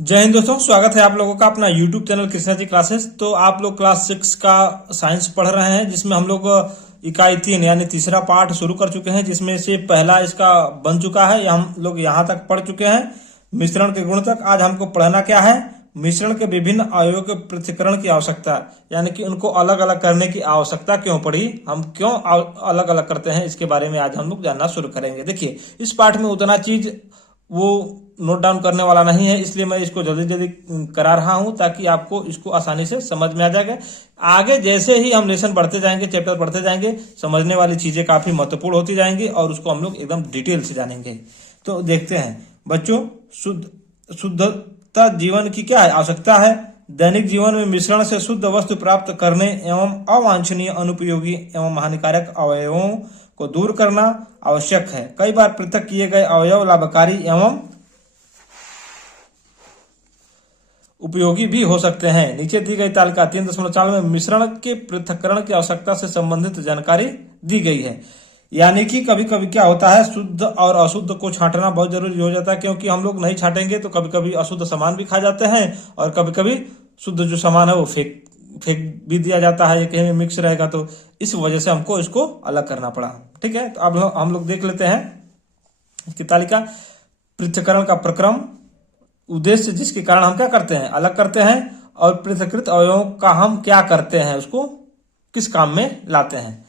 जय हिंद दोस्तों, स्वागत है आप लोगों का अपना YouTube channel Krishna ji classes. तो आप लोग क्लास 6 का साइंस पढ़ रहे हैं, जिसमें हम लोग इकाई 3 यानी तीसरा पाठ शुरू कर चुके हैं, जिसमें से पहला इसका बन चुका है। हम लोग यहाँ तक पढ़ चुके हैं, मिश्रण के गुण तक। आज हमको पढ़ना क्या है? मिश्रण के विभिन्न अवयवों के पृथक्करण की आवश्यकता, यानी कि उनको अलग अलग करने की आवश्यकता क्यों पड़ी, हम क्यों अलग अलग करते हैं, इसके बारे में आज हम लोग जानना शुरू करेंगे। देखिए, इस पाठ में उतना चीज वो नोट डाउन करने वाला नहीं है, इसलिए मैं इसको जल्दी जल्दी करा रहा हूं ताकि आपको इसको आसानी से समझ में आ जाएगा। आगे जैसे ही हम लेसन बढ़ते जाएंगे, चैप्टर बढ़ते जाएंगे, समझने वाली चीजें काफी महत्वपूर्ण होती जाएंगी और उसको हम लोग एकदम डिटेल से जानेंगे। तो देखते हैं बच्चों, शुद्धता जीवन की क्या है आवश्यकता है। दैनिक जीवन में मिश्रण से शुद्ध वस्तु प्राप्त करने एवं अवांछनीय, अनुपयोगी एवं हानिकारक अवयवों को दूर करना आवश्यक है। कई बार पृथक किए गए अवयव लाभकारी एवं उपयोगी भी हो सकते हैं। नीचे दी गई तालिका 3.4 में मिश्रण के पृथक्करण की आवश्यकता से संबंधित जानकारी दी गई है। यानी कि कभी कभी क्या होता है, शुद्ध और अशुद्ध को छांटना बहुत जरूरी हो जाता है, क्योंकि हम लोग नहीं छांटेंगे तो कभी कभी अशुद्ध सामान भी खा जाते हैं और कभी कभी शुद्ध जो सामान है वो फेंक भी दिया जाता है, ये कहीं में मिक्स रहेगा, तो इस वजह से हमको इसको अलग करना पड़ा। ठीक है, तो अब हम लोग देख लेते हैं इसकी तालिका। पृथक्करण का प्रक्रम, उद्देश्य जिसके कारण हम क्या करते हैं, अलग करते हैं, और पृथक्कृत अवयवों का हम क्या करते हैं, उसको किस काम में लाते हैं।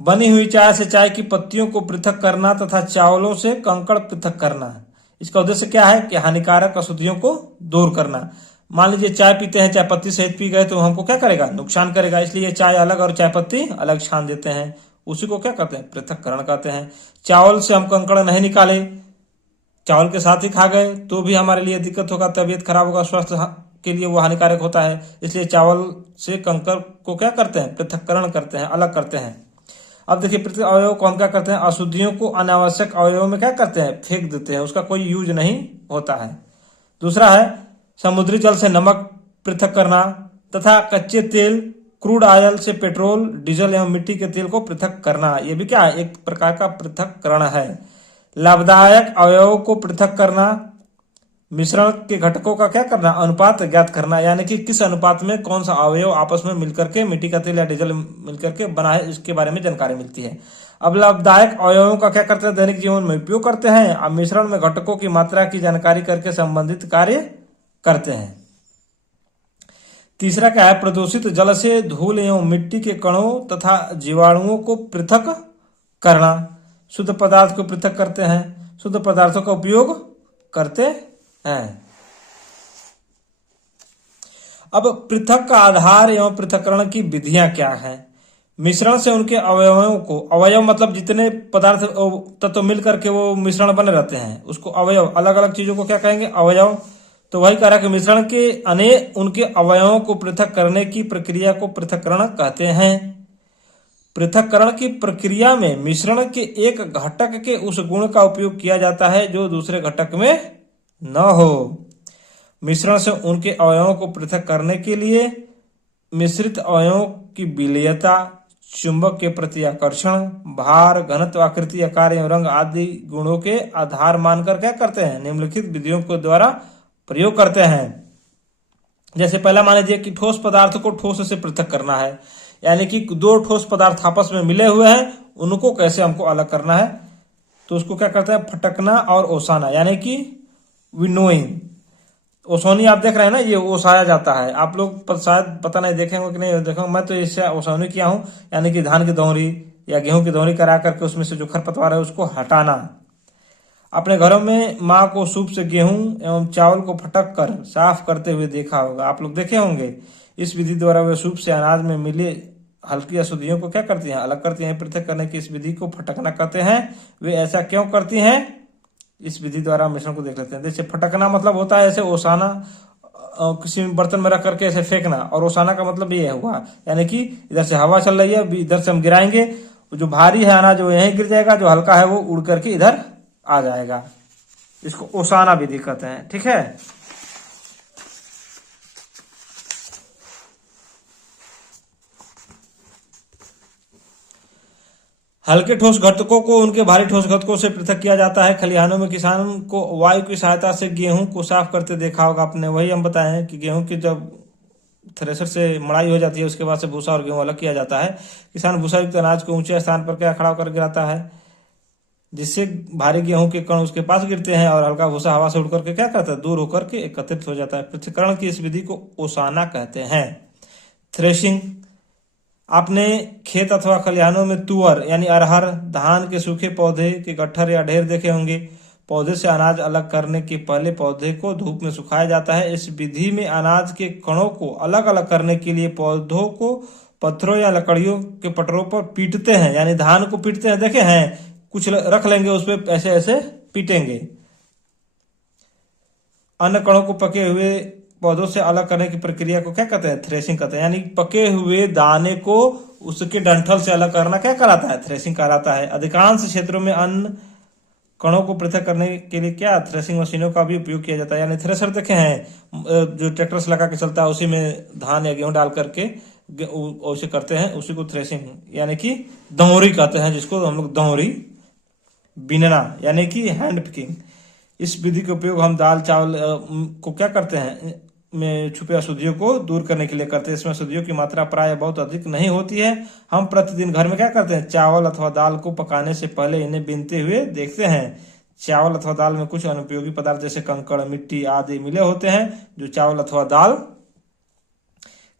बनी हुई चाय से चाय की पत्तियों को पृथक करना तथा चावलों से कंकड़ पृथक करना। इसका उद्देश्य क्या है कि हानिकारक अशुद्धियों को दूर करना। मान लीजिए चाय पीते हैं, चाय पत्ती सहित पी गए तो हमको क्या करेगा, नुकसान करेगा, इसलिए चाय अलग और चाय पत्ती अलग छान देते हैं, उसी को क्या कहते हैं, पृथक्करण कहते हैं। चावल से हम कंकड़ नहीं निकाले, चावल के साथ ही खा गए तो भी हमारे लिए दिक्कत होगा, तबीयत खराब होगा, स्वास्थ्य के लिए वो हानिकारक होता है, इसलिए चावल से कंकड़ को क्या करते हैं, पृथक्करण करते हैं, अलग करते हैं। अब देखिए, पृथक अवयव को हम क्या करते हैं, अशुद्धियों को अनावश्यक अवयवों में क्या करते हैं, फेंक देते हैं, उसका कोई यूज नहीं होता है। दूसरा है समुद्री जल से नमक पृथक करना तथा कच्चे तेल, क्रूड ऑयल से पेट्रोल, डीजल एवं मिट्टी के तेल को पृथक करना, यह भी क्या है, एक प्रकार का पृथक्करण है। लाभदायक अवयवों को पृथक करना, मिश्रण के घटकों का क्या करना, अनुपात ज्ञात करना, यानी कि किस अनुपात में कौन सा अवयव आपस में मिलकर के मिट्टी का तेल या डीजल मिलकर के बना है, इसके बारे में जानकारी मिलती है। अब लाभदायक अवयवों का क्या करते हैं, दैनिक जीवन में उपयोग करते हैं। अब मिश्रण में घटकों की मात्रा की जानकारी करके संबंधित कार्य करते हैं। तीसरा क्या है, प्रदूषित जल से धूल एवं मिट्टी के कणों तथा जीवाणुओं को पृथक करना। शुद्ध पदार्थ को पृथक करते हैं, शुद्ध पदार्थों का उपयोग करते हैं। अब पृथक का आधार एवं पृथक्करण की विधियां क्या है। मिश्रण से उनके अवयवों को, अवयव मतलब जितने पदार्थ तत्व मिल करके वो मिश्रण बने रहते हैं, उसको अवयव, अलग अलग चीजों को क्या कहेंगे, अवयव। तो वही कह रहा है कि मिश्रण के उनके अवयवों को पृथक करने की प्रक्रिया को पृथक्करण कहते हैं। पृथक्करण की प्रक्रिया में मिश्रण के एक घटक के उस गुण का उपयोग किया जाता है जो दूसरे घटक में न हो। मिश्रण से उनके अवयवों को पृथक करने के लिए मिश्रित अवयवों की विलेयता, चुंबक के प्रति आकर्षण, भार, घनत्व, आकृति, आकार एवं रंग आदि गुणों के आधार मानकर क्या करते हैं, निम्नलिखित विधियों के द्वारा प्रयोग करते हैं। जैसे पहला मान लीजिए कि ठोस पदार्थ को ठोस से पृथक करना है, यानी कि दो ठोस पदार्थ आपस में मिले हुए हैं, उनको कैसे हमको अलग करना है, तो उसको क्या करते हैं, फटकना और ओसाना, यानी कि विनोइंग। ओसोनी आप देख रहे हैं ना, ये ओसाया जाता है, आप लोग शायद पता नहीं देखेंगे कि नहीं देखेंगे, मैं तो इससे ओसोनी किया हूं, यानी कि धान की दौरी या गेहूं की दौरी करा करके उसमें से जो खरपतवार है उसको हटाना। अपने घरों में माँ को सूप से गेहूं एवं चावल को फटक कर साफ करते हुए देखा होगा, आप लोग देखे होंगे। इस विधि द्वारा वे सूप से अनाज में मिले हल्की अशुद्धियों को क्या करती हैं, अलग करती हैं। पृथक करने की इस विधि को फटकना कहते हैं। वे ऐसा क्यों करती हैं, इस विधि द्वारा मिश्रण को देख लेते हैं। जैसे फटकना मतलब होता है ऐसे ओसाना, किसी बर्तन में रख करके ऐसे फेंकना, और ओसाना का मतलब ये हुआ, यानी कि इधर से हवा चल रही है, इधर से हम गिराएंगे, जो भारी है अनाज वो यहीं गिर जाएगा, जो हल्का है वो उड़ करके इधर आ जाएगा। इसको ओसाना विधि कहते हैं। ठीक है, हल्के ठोस घटकों को उनके भारी ठोस घटकों से पृथक किया जाता है। खलिहानों में किसान को वायु की सहायता से गेहूं को साफ करते देखा होगा आपने। वही हम बताए हैं कि गेहूं की जब थ्रेशर से मड़ाई हो जाती है उसके बाद से भूसा और गेहूं अलग किया जाता है। किसान भूसा युक्त अनाज को ऊंचे स्थान पर क्या खड़ा कर गिराता है, जिससे भारी गेहूं के कण उसके पास गिरते हैं और हल्का भूसा हवा से उड़कर के क्या करता है, दूर होकर के एकत्रित हो जाता है। पृथक्करण की इस विधि को ओसाना कहते हैं। थ्रेशिंग, आपने खेत अथवा खलिहानों में तुअर यानी अरहर, धान के सूखे पौधे के गट्ठर या ढेर देखे होंगे। पौधे से अनाज अलग करने के पहले पौधे को धूप में सुखाया जाता है। इस विधि में अनाज के कणों को अलग अलग करने के लिए पौधों को पत्थरों या लकड़ियों के पटरों पर पीटते हैं, यानी धान को पीटते हैं, देखे हैं, कुछ रख लेंगे उस पर ऐसे ऐसे पीटेंगे। अन्य कणों को पके हुए पौधों से अलग करने की प्रक्रिया को क्या कहते हैं, थ्रेशिंग कहते हैं। यानी पके हुए दाने को उसके डंठल से अलग करना क्या कहलाता है, थ्रेशिंग कहलाता है। अधिकांश क्षेत्रों में अन्न कणों को पृथक करने के लिए क्या थ्रेशिंग मशीनों का भी उपयोग किया जाता है। यानी थ्रेशर देखे हैं जो ट्रैक्टर से लगा के चलता है, उसी में धान या गेहूं डाल करके उसे करते हैं, उसी को थ्रेशिंग यानी कि दौरी कहते हैं, जिसको हम लोग दौरी बीनना यानी कि हैंड पिकिंग। इस विधि के उपयोग हम दाल चावल को क्या करते हैं में छुपे अशुद्धियों को दूर करने के लिए करते हैं। इसमें अशुद्धियों की मात्रा प्राय बहुत अधिक नहीं होती है। हम प्रतिदिन घर में क्या करते हैं, चावल अथवा दाल को पकाने से पहले इन्हें बीनते हुए देखते हैं। चावल अथवा दाल में कुछ अनुपयोगी पदार्थ जैसे कंकड़, मिट्टी आदि मिले होते हैं, जो चावल अथवा दाल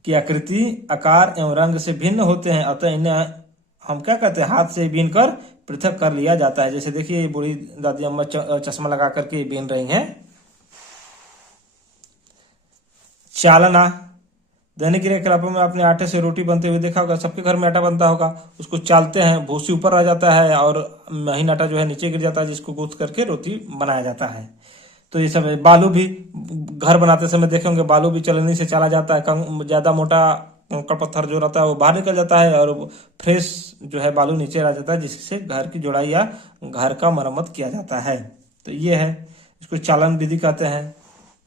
की आकृति, आकार एवं रंग से भिन्न होते हैं। अतः इन्हें हम क्या करते हैं, हाथ से बीन कर पृथक कर लिया जाता है। जैसे देखिए ये बूढ़ी दादी अम्मा चश्मा लगा करके बीन रही हैं। चालना, दैनिक क्रियाकलापों में आपने आटे से रोटी बनते हुए देखा होगा। सबके घर में आटा बनता होगा, उसको चालते हैं, भूसी ऊपर आ जाता है और महीन आटा जो है नीचे गिर जाता है, जिसको गूंथ करके रोटी बनाया जाता है। तो ये सब है। बालू भी घर बनाते समय देखे होंगे, बालू भी चलनी से चाला जाता है। ज्यादा मोटा कंकड़ पत्थर जो रहता है वो बाहर निकल जाता है और फ्रेश जो है बालू नीचे आ जाता है, जिससे घर की जोड़ाई या घर का मरम्मत किया जाता है। तो ये है, इसको चालन विधि कहते हैं।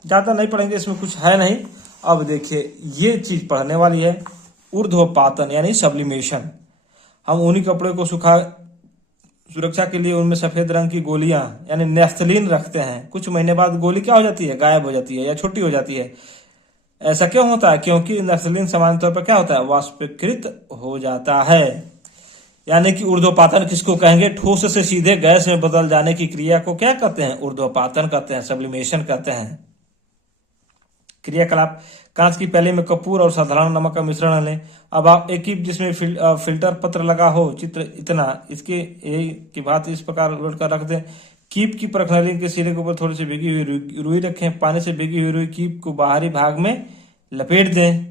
ज्यादा नहीं पढ़ेंगे, इसमें कुछ है नहीं। अब देखिए ये चीज पढ़ने वाली है, ऊर्ध्वपातन यानी सब्लिमेशन। हम ऊनी कपड़े को सुरक्षा के लिए उनमें सफेद रंग की गोलियां यानी नेफ्थलीन रखते हैं। कुछ महीने बाद गोली क्या हो जाती है, गायब हो जाती है या छोटी हो जाती है। ऐसा क्यों होता है, क्योंकि नेफ्थलीन सामान्य तौर पर क्या होता है, वाष्पीकृत हो जाता है। यानी कि ऊर्ध्वपातन किसको कहेंगे, ठोस से सीधे गैस में बदल जाने की क्रिया को क्या कहते हैं, ऊर्ध्वपातन कहते हैं, सब्लिमेशन कहते हैं। क्रियाकलाप, कांच की प्याली में कपूर और साधारण नमक का मिश्रण लें। अब आप एक ही जिसमें फिल्टर पत्र लगा हो, चित्र इतना इसके की बात इस प्रकार उलट कर रख दें। कीप की परखनली के सिरे के ऊपर थोड़ी सी भीगी हुई रुई रखें। पानी से भीगी हुई रुई कीप को बाहरी भाग में लपेट दें।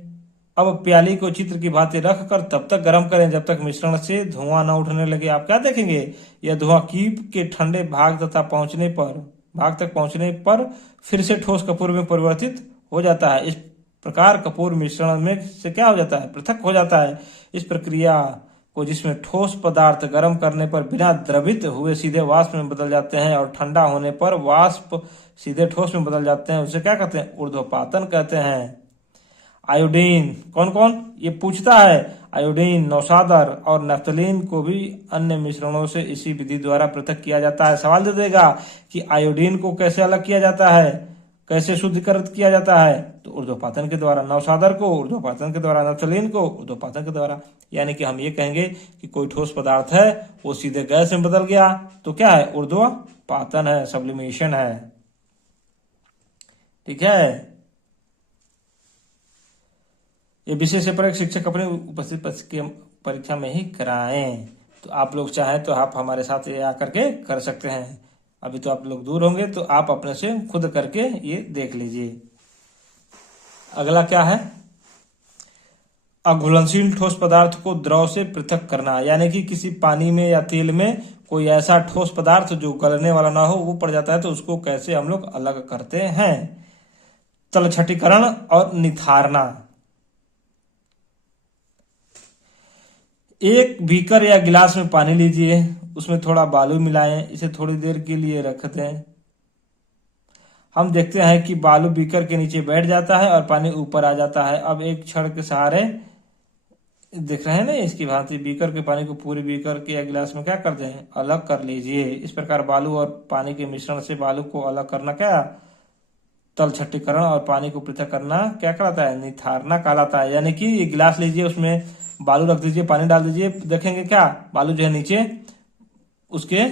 अब प्याली को चित्र की भांति रख कर तब तक गर्म करें जब तक मिश्रण से धुआं न उठने लगे। आप क्या देखेंगे, यह धुआं कीप के ठंडे भाग तक पहुंचने पर फिर से ठोस कपूर में परिवर्तित हो जाता है। इस प्रकार कपूर मिश्रण में से क्या हो जाता है, पृथक हो जाता है। इस प्रक्रिया को, जिसमें ठोस पदार्थ गर्म करने पर बिना द्रवित हुए सीधे वाष्प में बदल जाते हैं और ठंडा होने पर वाष्प सीधे ठोस में बदल जाते हैं, उसे क्या कहते हैं, ऊर्ध्वपातन कहते हैं। आयोडीन, कौन कौन ये पूछता है, आयोडीन, नौशादर और नफ्थलीन को भी अन्य मिश्रणों से इसी विधि द्वारा पृथक किया जाता है। सवाल दे देगा कि आयोडीन को कैसे अलग किया जाता है, कैसे शुद्धिकृत किया जाता है, तो ऊर्ध्वपातन के द्वारा। नौशादर को ऊर्ध्वपातन के द्वारा, नफ्थलीन को ऊर्ध्वपातन के द्वारा। यानी कि हम ये कहेंगे कि कोई ठोस पदार्थ है वो सीधे गैस में बदल गया तो क्या है, ऊर्ध्वपातन है, सब्लिमेशन है। ठीक है, ये विषय से पर शिक्षक अपने उपस्थित परीक्षा में ही कराएं। तो आप लोग चाहें तो आप हमारे साथ ये आकर के कर सकते हैं। अभी तो आप लोग दूर होंगे तो आप अपने से खुद करके ये देख लीजिए। अगला क्या है, अघुलनशील ठोस पदार्थ को द्रव से पृथक करना। यानी कि किसी पानी में या तेल में कोई ऐसा ठोस पदार्थ जो गलने वाला ना हो वो पड़ जाता है, तो उसको कैसे हम लोग अलग करते हैं। तलछटीकरण और निथारना। एक बीकर या गिलास में पानी लीजिए, उसमें थोड़ा बालू मिलाएं, इसे थोड़ी देर के लिए रख दें। हम देखते हैं कि बालू बीकर के नीचे बैठ जाता है और पानी ऊपर आ जाता है। अब एक छड़ के सहारे देख रहे हैं ना, इसकी भांति बीकर के पानी को पूरे बीकर के या गिलास में क्या करते हैं, अलग कर लीजिए। इस प्रकार बालू और पानी के मिश्रण से बालू को अलग करना क्या, तल छट्टीकरण, और पानी को पृथक करना क्या कहलाता है, निथारना कहलाता है। यानी कि गिलास लीजिए, उसमें बालू रख दीजिए, पानी डाल दीजिए, देखेंगे क्या, बालू जो है नीचे उसके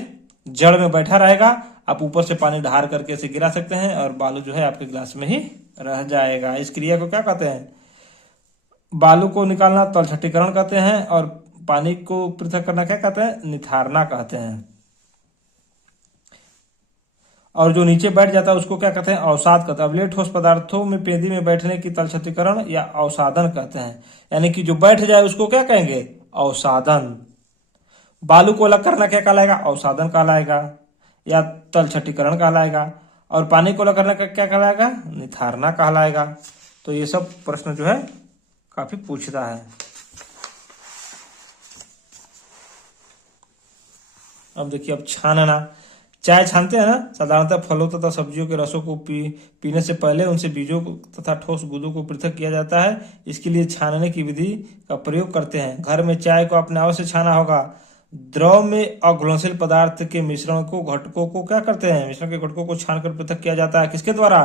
जड़ में बैठा रहेगा। आप ऊपर से पानी ढार करके इसे गिरा सकते हैं और बालू जो है आपके गिलास में ही रह जाएगा। इस क्रिया को क्या कहते हैं, बालू को निकालना तल छट्टीकरण कहते हैं, और पानी को पृथक करना क्या कहते हैं, निथारना कहते हैं। और जो नीचे बैठ जाता है उसको क्या कहते हैं, अवसाद कहते हैं। अवलेय ठोस पदार्थों में पेंदी में बैठने की तल छट्टीकरण या अवसादन कहते हैं। यानी कि जो बैठ जाए उसको क्या कहेंगे, अवसादन। बालू को अलग करना क्या कहलाएगा, अवसादन कहलाएगा या तल छट्टीकरण कहलाएगा। और पानी को अलग करना क्या कहलाएगा, निथारना कहलाएगा। तो ये सब प्रश्न जो है काफी पूछता है। अब देखिए, अब छानना। चाय छानते हैं ना, साधारणतः फलों तथा सब्जियों के रसों को पीने से पहले उनसे बीजों को तथा ठोस गुदों को पृथक किया जाता है। इसके लिए छानने की विधि का प्रयोग करते हैं। घर में चाय को अपने अवश्य छाना होगा। द्रव में अघुलनशील पदार्थ के मिश्रण को, घटकों को क्या करते हैं, मिश्रण के घटकों को छानकर पृथक किया जाता है। किसके द्वारा,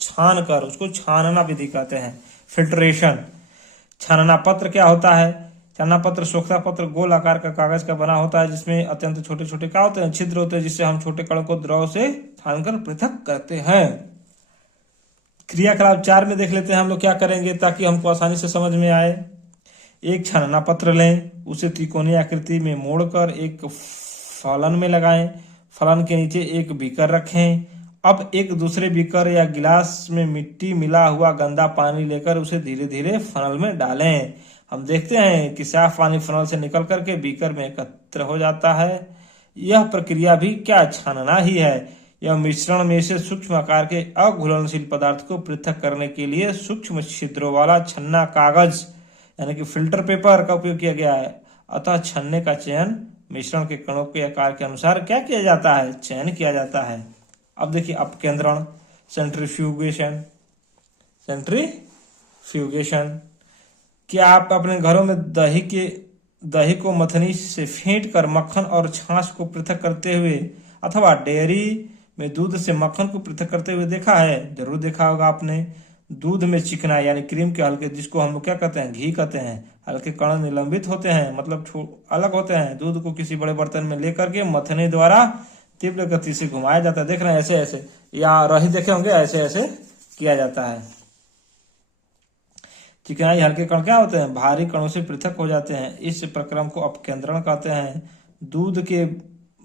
छान कर, उसको छानना विधि कहते हैं, फिल्ट्रेशन। छानना पत्र क्या होता है, छानना पत्र सोखता पत्र गोल आकार का कागज का बना होता है, जिसमें अत्यंत छोटे छोटे क्या होते हैं, छिद्र होते हैं, जिससे हम छोटे कणों को द्रव से छानकर पृथक करते हैं। क्रियाकलाप 4 में देख लेते हैं हम लोग क्या करेंगे ताकि हमको आसानी से समझ में आए। एक छानना पत्र लें, उसे त्रिकोणीय आकृति में मोड़कर एक फलन में लगाएं। फलन के नीचे एक बीकर रखें। अब एक दूसरे बीकर या गिलास में मिट्टी मिला हुआ गंदा पानी लेकर उसे धीरे धीरे फनल में डालें। हम देखते हैं कि साफ पानी फनल से निकल करके बीकर में एकत्र हो जाता है। यह प्रक्रिया भी क्या, छानना ही है। यह मिश्रण में से सूक्ष्म आकार के अघुलनशील पदार्थ को पृथक करने के लिए सूक्ष्म छिद्रों वाला छन्ना कागज यानी कि फिल्टर पेपर का उपयोग किया गया है। अतः छन्ने का चयन मिश्रण के कणों के आकार के अनुसार क्या किया जाता है, चयन किया जाता है। अब देखिए अपकेंद्रण, सेंट्रीफ्यूगेशन। सेंट्रीफ्यूगेशन, क्या आप अपने घरों में दही को मथनी से फेंट कर मक्खन और छाछ को पृथक करते हुए अथवा डेयरी में दूध से मक्खन को पृथक करते हुए देखा है? जरूर देखा होगा आपने। दूध में चिकना यानी क्रीम के हल्के, जिसको हम लोग क्या कहते हैं, घी कहते हैं, हल्के कण निलंबित होते हैं, मतलब अलग होते हैं। दूध को किसी बड़े बर्तन में लेकर के मथने द्वारा तीव्र गति से घुमाया जाता है। देख रहे हैं ऐसे ऐसे, या रही देखे होंगे, ऐसे ऐसे किया जाता है। चिकनाई हल्के कण क्या होते हैं, भारी कणों से पृथक हो जाते हैं। इस प्रक्रम को अपकेंद्रण कहते हैं। दूध के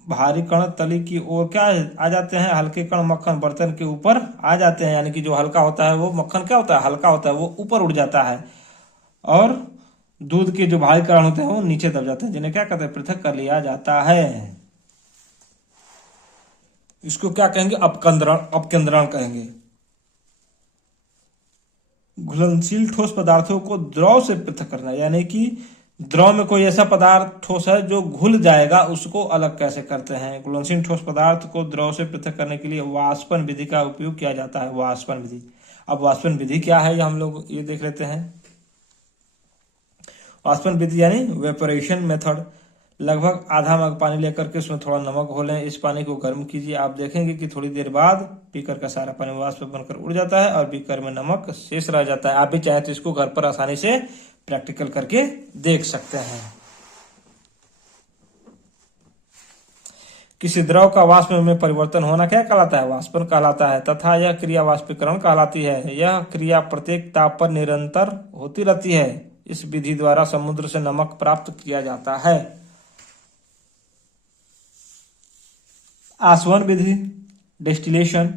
भारी कण तली की ओर क्या आ जाते हैं, हल्के कण मक्खन बर्तन के ऊपर आ जाते हैं। यानी कि जो हल्का होता है वो मक्खन क्या होता है, हल्का होता है, वो ऊपर उड़ जाता है, और दूध के जो भारी कण होते हैं वो नीचे दब जाते हैं, जिन्हें क्या कहते हैं, पृथक कर लिया जाता है। इसको क्या कहेंगे, अपकेंद्रण कहेंगे। घुलनशील ठोस पदार्थों को द्रव से पृथक करना, यानी कि द्रव में कोई ऐसा पदार्थ ठोस है जो घुल जाएगा, उसको अलग कैसे करते हैं। घुलनशील ठोस पदार्थ को द्रव से पृथक करने के लिए वाष्पन विधि का उपयोग किया जाता है। वाष्पन विधि, अब वाष्पन विधि क्या है हम लोग ये देख लेते हैं। वाष्पन विधि यानी वेपोरेशन मेथड। लगभग आधा मग पानी लेकर के उसमें थोड़ा नमक घोलें। इस पानी को गर्म कीजिए। आप देखेंगे कि थोड़ी देर बाद बीकर का सारा पानी वाष्प बनकर उड़ जाता है और बीकर में नमक शेष रह जाता है। आप भी चाहे तो इसको घर पर आसानी से प्रैक्टिकल करके देख सकते हैं। किसी द्रव का वाष्प में परिवर्तन होना क्या कहलाता है, वाष्पन कहलाता है, तथा यह क्रिया वाष्पीकरण कहलाती है। यह क्रिया प्रत्येक ताप पर निरंतर होती रहती है। इस विधि द्वारा समुद्र से नमक प्राप्त किया जाता है। आसवन विधि, डिस्टिलेशन।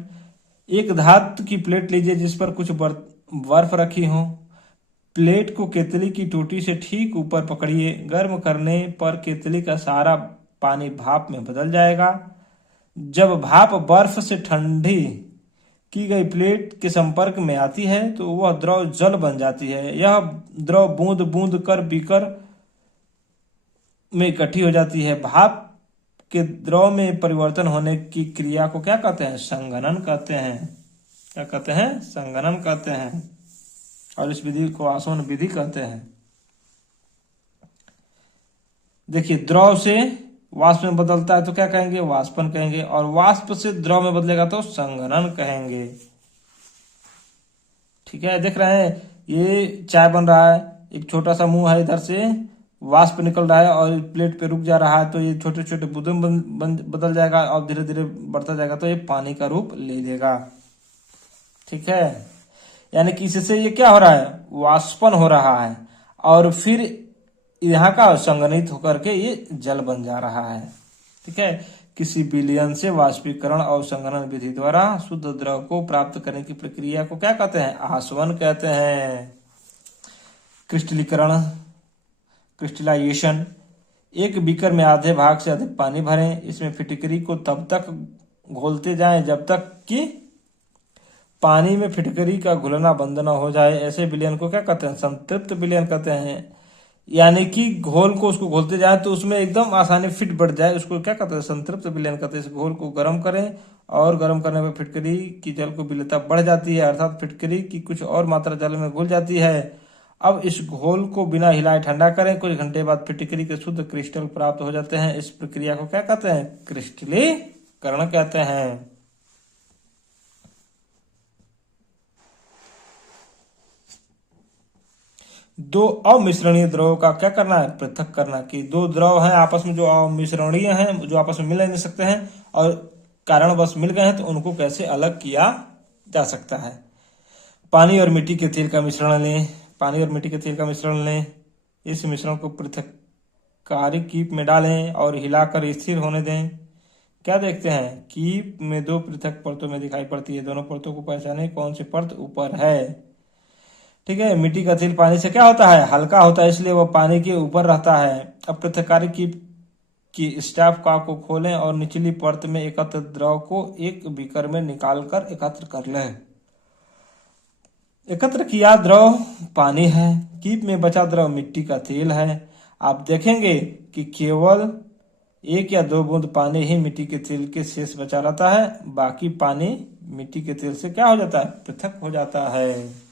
एक धातु की प्लेट लीजिए जिस पर कुछ बर्फ रखी हो। प्लेट को केतली की टोटी से ठीक ऊपर पकड़िए। गर्म करने पर केतली का सारा पानी भाप में बदल जाएगा। जब भाप बर्फ से ठंडी की गई प्लेट के संपर्क में आती है तो वह द्रव जल बन जाती है। यह द्रव बूंद बूंद कर बीकर में इकट्ठी हो जाती है। भाप के द्रव में परिवर्तन होने की क्रिया को क्या कहते हैं, संघनन कहते हैं। क्या कहते हैं, संघनन कहते हैं। और इस विधि को आसवन विधि कहते हैं। देखिए द्रव से वाष्प में बदलता है तो क्या कहेंगे, वाष्पन कहेंगे, और वाष्प से द्रव में बदलेगा तो संघनन कहेंगे। ठीक है, देख रहे हैं ये चाय बन रहा है, एक छोटा सा मुंह है, इधर से वाष्प निकल रहा है और प्लेट पे रुक जा रहा है, तो ये छोटे छोटे बूंदे बदल जाएगा और धीरे धीरे बढ़ता जाएगा तो ये पानी का रूप ले लेगा। ठीक है, यानी कि इससे ये क्या हो रहा है, वाष्पन हो रहा है और फिर यहाँ का संघनित होकर के ये जल बन जा रहा है। ठीक है, किसी विलयन से वाष्पीकरण और संघनन विधि द्वारा शुद्ध द्रव को प्राप्त करने की प्रक्रिया को क्या कहते हैं, आसवन कहते हैं। क्रिस्टलीकरण, क्रिस्टलाइजेशन। एक बीकर में आधे भाग से अधिक पानी भरें, इसमें फिटकरी को तब तक घोलते जाएं जब तक कि पानी में फिटकरी का घुलना बंद न हो जाए। ऐसे विलयन को क्या कहते हैं, संतृप्त विलयन कहते हैं। यानी कि घोल को उसको घोलते जाए तो उसमें एकदम आसानी फिट बढ़ जाए, उसको क्या कहते हैं, संतृप्त विलयन कहते हैं। इस घोल को गर्म करें और गर्म करने पर फिटकरी की जल को विलयता बढ़ जाती है, अर्थात फिटकरी की कुछ और मात्रा जल में घुल जाती है। अब इस घोल को बिना हिलाए ठंडा करें, कुछ घंटे बाद फिटकरी के शुद्ध क्रिस्टल प्राप्त हो जाते हैं। इस प्रक्रिया को क्या कहते हैं, क्रिस्टलीकरण कहते हैं। दो अमिश्रणीय द्रवों का क्या करना है, पृथक करना। कि दो द्रव हैं आपस में जो अमिश्रणीय हैं, जो आपस में मिल नहीं सकते हैं और कारणवश मिल गए हैं, तो उनको कैसे अलग किया जा सकता है। पानी और मिट्टी के तेल का मिश्रण लें, पानी और मिट्टी के तेल का मिश्रण लें, इस मिश्रण को पृथककारी कीप में डालें और हिलाकर स्थिर होने दें। क्या देखते हैं, कीप में दो पृथक परतों में दिखाई पड़ती है, दोनों परतों को पहचानें कौन सी परत ऊपर है। ठीक है, मिट्टी का तेल पानी से क्या होता है, हल्का होता है, इसलिए वह पानी के ऊपर रहता है। अब पृथककारी की स्टैप का को खोलें और निचली परत में एकत्र द्रव को एक बीकर में निकालकर एकत्र कर लें। एकत्र किया द्रव पानी है, कीप में बचा द्रव मिट्टी का तेल है। आप देखेंगे कि केवल 1 या 2 बूंद पानी ही मिट्टी के तेल के शेष बचा रहता है, बाकी पानी मिट्टी के तेल से क्या हो जाता है, पृथक हो जाता है।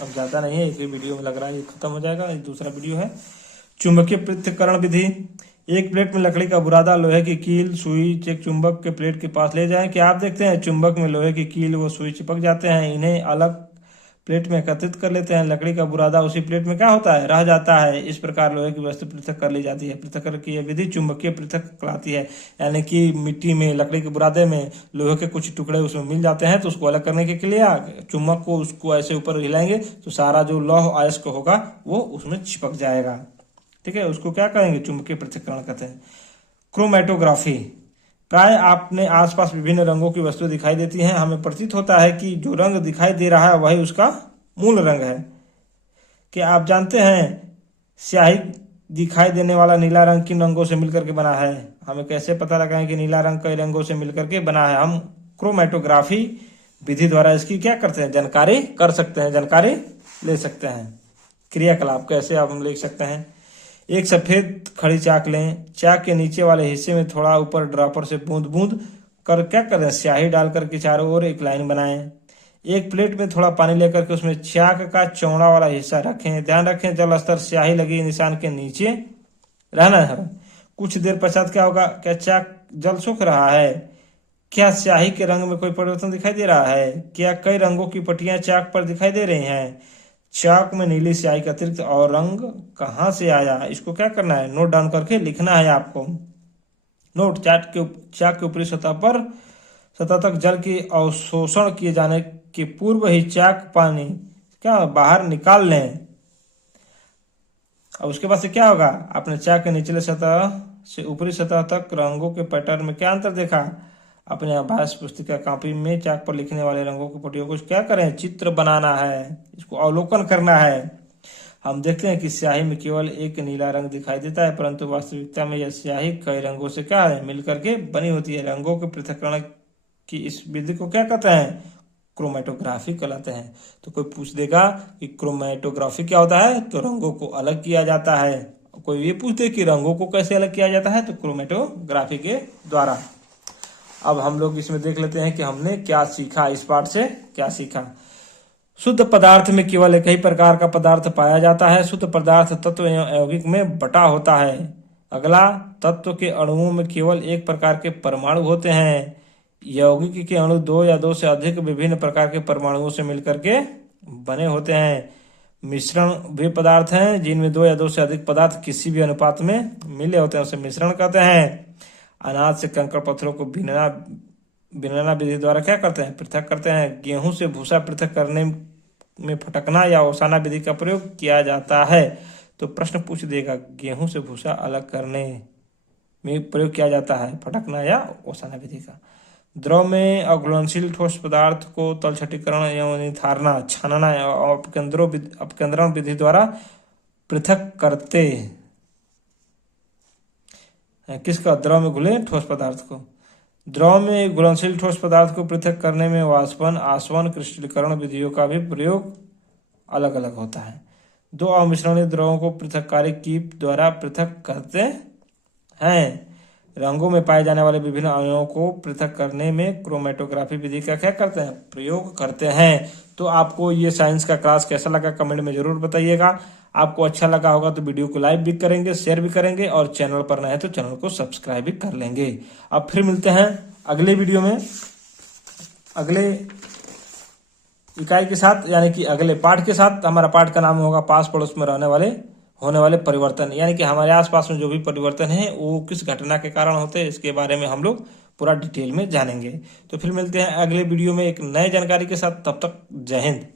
अब ज्यादा नहीं है, एक ही वीडियो में लग रहा है ये खत्म हो जाएगा। एक दूसरा वीडियो है चुंबकीय पृथक्करण विधि। एक प्लेट में लकड़ी का बुरादा, लोहे की कील, सुई एक चुंबक के प्लेट के पास ले जाएं। कि आप देखते हैं चुंबक में लोहे की कील व सुई चिपक जाते हैं, इन्हें अलग प्लेट में एकत्रित कर लेते हैं। लकड़ी का बुरादा उसी प्लेट में क्या होता है, रह जाता है। इस प्रकार लोहे की वस्तु पृथक कर ली जाती है। पृथक्करण की यह विधि चुंबकीय पृथक कहलाती है। यानी कि मिट्टी में, लकड़ी के बुरादे में लोहे के कुछ टुकड़े उसमें मिल जाते हैं, तो उसको अलग करने के लिए चुंबक को उसको ऐसे ऊपर हिलाएंगे तो सारा जो लौह अयस्क होगा वो उसमें चिपक जाएगा। ठीक है, उसको क्या कहेंगे, चुंबकीय पृथक्करण कहते हैं। क्रोमैटोग्राफी। प्राय आपने आसपास विभिन्न रंगों की वस्तु दिखाई देती हैं, हमें प्रतीत होता है कि जो रंग दिखाई दे रहा है वही उसका मूल रंग है। कि आप जानते हैं स्याही दिखाई देने वाला नीला रंग किन रंगों से मिलकर के बना है। हमें कैसे पता लगाएं कि नीला रंग कई रंगों से मिलकर के बना है, हम क्रोमैटोग्राफी विधि द्वारा इसकी क्या करते हैं, जानकारी कर सकते हैं, जानकारी ले सकते हैं। क्रियाकलाप कैसे आप हम लिख सकते हैं। एक सफेद खड़ी चाक लें, चाक के नीचे वाले हिस्से में थोड़ा ऊपर ड्रॉपर से बूंद बूंद कर क्या करें, स्याही डालकर के चारों ओर एक लाइन बनाएं। एक प्लेट में थोड़ा पानी लेकर के उसमें चाक का चौड़ा वाला हिस्सा रखें। ध्यान रखें जल स्तर स्याही लगी निशान के नीचे रहना है। कुछ देर पश्चात क्या होगा, क्या चाक जल सूख रहा है, क्या स्याही के रंग में कोई परिवर्तन दिखाई दे रहा है, क्या कई रंगों की पट्टियां चाक पर दिखाई दे रही हैं, चाक में नीली स्याही का अतिरिक्त और रंग कहां से आया, इसको क्या करना है, नोट डाउन करके लिखना है आपको। नोट, चाक के ऊपरी सतह तक जल के अवशोषण किए जाने के पूर्व ही चाक पानी क्या बाहर निकाल लें। अब उसके बाद से क्या होगा, आपने चाक के निचले सतह से ऊपरी सतह तक रंगों के पैटर्न में क्या अंतर देखा। अपने अभ्यास पुस्तिका कॉपी में चाक पर लिखने वाले रंगों की पट्टियों को क्या करें, चित्र बनाना है, इसको अवलोकन करना है। हम देखते हैं कि स्याही में केवल एक नीला रंग दिखाई देता है, परंतु वास्तविकता में यह स्याही कई रंगों से क्या है, मिलकर के बनी होती है। रंगों के पृथक्करण की इस विधि को क्या कहते हैं, क्रोमैटोग्राफी कहलाते हैं। तो कोई पूछ देगा कि क्रोमैटोग्राफी क्या होता है, तो रंगों को अलग किया जाता है। कोई ये पूछते कि रंगों को कैसे अलग किया जाता है, तो क्रोमैटोग्राफी के द्वारा। अब हम लोग इसमें देख लेते हैं कि हमने क्या सीखा, इस पाठ से क्या सीखा। शुद्ध पदार्थ में केवल एक ही प्रकार का पदार्थ पाया जाता है। शुद्ध पदार्थ तत्व एवं यौगिक में बटा होता है। अगला, तत्व के अणुओं में केवल एक प्रकार के परमाणु होते हैं। यौगिक के अणु दो या दो से अधिक विभिन्न प्रकार के परमाणुओं से मिलकर के बने होते हैं। मिश्रण वे पदार्थ हैं जिनमें दो या दो से अधिक पदार्थ किसी भी अनुपात में मिले होते हैं, उसे मिश्रण कहते हैं। अनाज से कंकड़ पत्थरों को बिनना विधि द्वारा क्या करते हैं? पृथक करते हैं। गेहूं से भूसा पृथक करने में फटकना या ओसाना विधि का प्रयोग किया जाता है। तो प्रश्न पूछ देगा, गेहूं से भूसा अलग करने में प्रयोग किया जाता है फटकना या ओसाना विधि का। द्रव में अघुलनशील ठोस पदार्थ को तलछटीकरण एवं निथारना, छानना और अपकेंद्रण विधि द्वारा पृथक करते हैं। किसका? द्रव में घुले ठोस पदार्थ को। द्रव में घुलनशील ठोस पदार्थ को पृथक करने में वाष्पन, आसवन, क्रिस्टलीकरण विधियों का भी प्रयोग अलग अलग होता है। दो अमिश्रणीय द्रवों को पृथककारी कीप द्वारा पृथक करते हैं। रंगों में पाए जाने वाले विभिन्न अणुओं को पृथक करने में क्रोमेटोग्राफी विधि का क्या करते हैं? प्रयोग करते हैं। तो आपको ये साइंस का क्लास कैसा लगा कमेंट में जरूर बताइएगा। आपको अच्छा लगा होगा तो वीडियो को लाइक भी करेंगे, शेयर भी करेंगे और चैनल पर नए हैं तो चैनल को सब्सक्राइब भी कर लेंगे। अब फिर मिलते हैं अगले वीडियो में अगले इकाई के साथ, यानी कि अगले पाठ के साथ। हमारा पाठ का नाम होगा पास पड़ोस में होने वाले परिवर्तन, यानी कि हमारे आसपास में जो भी परिवर्तन है वो किस घटना के कारण होते हैं, इसके बारे में हम लोग पूरा डिटेल में जानेंगे। तो फिर मिलते हैं अगले वीडियो में एक नए जानकारी के साथ। तब तक जय हिंद।